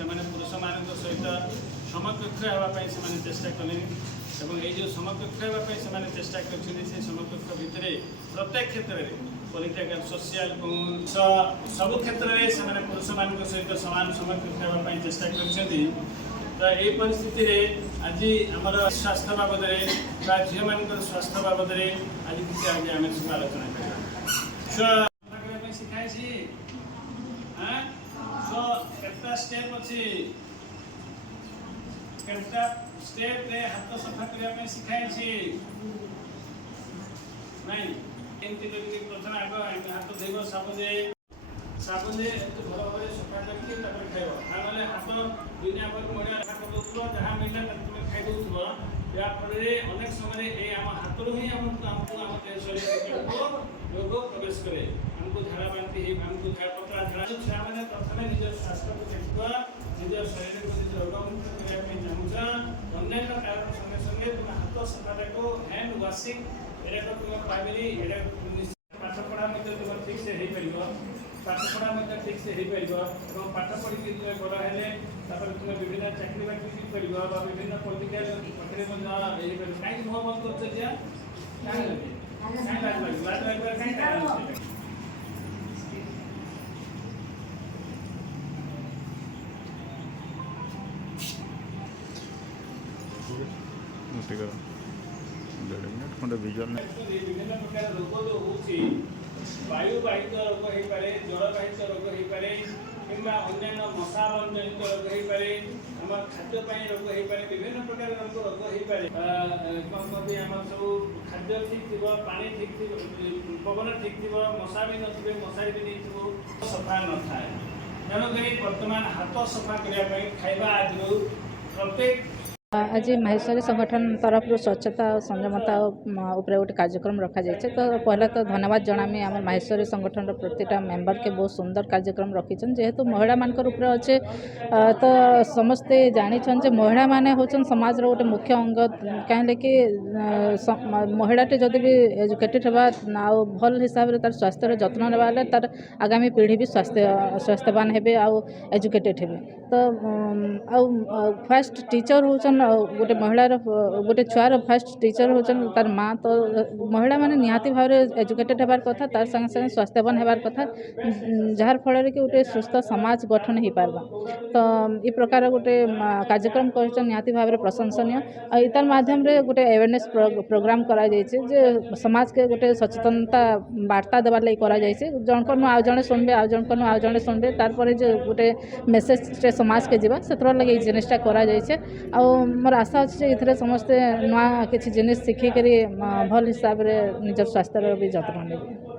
से पुरुष मान सहित समकक्ष होगापी से चेष्टा कले ये जो समकक्ष होगापी से चेष्टा कर समकक्ष भितर प्रत्येक क्षेत्र में पॉलिटिकल सोशल सब क्षेत्र में से पुरुष मान सहित सामान समकक्ष होगापी चेष्टा कर तो ये परिस्थिति रे आज आमर स्वास्थ्य बाबद झील मान स्वास्थ्य बाबद आज किसी आगे आम सब आलोचना कर शिखाई केता स्टेप अच्छी केता स्टेप रे हाथ सफा करने शिखाई नहीं एमती करके प्रथम आग हाथ धोब साबुन भल भाव सफा करके खाइब ना हाथ दुनिया पर मड़िया हाथ दौर जहाँ मिलला तुम खाई दौर याफल अनेक समय आम हाथ ही आमको आम शरीर रोग प्रवेश करे आमको झाड़ा बांति आमको पतला झाड़ा छुआ मैंने प्रथम निज स्वास्थ्य को देखा निज शरीर को निज रोगमुक्त करने चाहूँ अन्य कारण संगे संगे तुम हाथ सफा को हैंड वाशिंग ये तुम पाइबे पाठपढ़ा तुम ठीक से पाठपढ़ा ठीक से पाठ पढ़ी बड़ है तुम विभिन्न चाकरी बाकरी कर विभिन्न पॉलिटिकल कहीं मुह बंद कर विभिन्न प्रकार रोग जो होती वायु बाहित रोग हो पारे जल बाहित रोग हो पारे कि अन्य मशा जनित रोग हो पारे आम खाद्यपाई रोग हो पारे विभिन्न प्रकार रोग हो पारे कौन कहते आम सब खाद्य ठीक थी पानी ठीक थी पवन ठीक थी मशा भी नथिबे मशारी भी नहीं सफा न थाए तेणुक बर्तमान हाथ सफा करने खाइबा आदि प्रत्येक आज माहेश्वरी संगठन तरफ स्वच्छता और संयमता उपरे गोटे कार्यक्रम रखा जाए तो पहला तो धन्यवाद जनामी आम माहेश्वरी संगठन प्रतिटा मेंबर के बहुत सुंदर कार्यक्रम रखीछन जेहेतु महिला मान उपरे तो समस्ते जानी महिला माने होचन समाज रो गोटे मुख्य अंग कहें कि महिलाटे जदि भी एजुकेटेड होगा आउ भल हिसाब से तार स्वास्थ्य जत्न नेबाले तार आगामी पीढ़ी भी स्वास्थ्यवान हेबे आउ एजुकेटेड हेबे तो आउ फर्स्ट टीचर होचन गोटे महिलार गोटे छुआर फर्स्ट टीचर होचन तार माँ तो महिला माने निहाती भाव एजुकेटेड होबार कथा तार संगे संगे स्वास्थ्यवान होबार कथा जार फल कि गोटे सुस्थ समाज गठन हो पारबा तो ये प्रकार गोटे कार्यक्रम कर निहाती भाव प्रशंसनीय इतार माध्यम रे गोटे अवेयरनेस प्रोग्राम करा जायछे जे समाज के गोटे सचेतनता वार्ता देवार लई करा जायछे जनकर आउ जणे सुनबे आउ जनकर आउ जणे सुनबे तार परे जे गोटे मेसेज रे समाज के जीवा सेतर लगे जिनिसटा करा जायछे आ मोर आशा अच्छे ये समस्ते नुआ किसी जिनिस शिखिक भल हिसाब से निज स्वास्थ्य भी जत्न नेबे।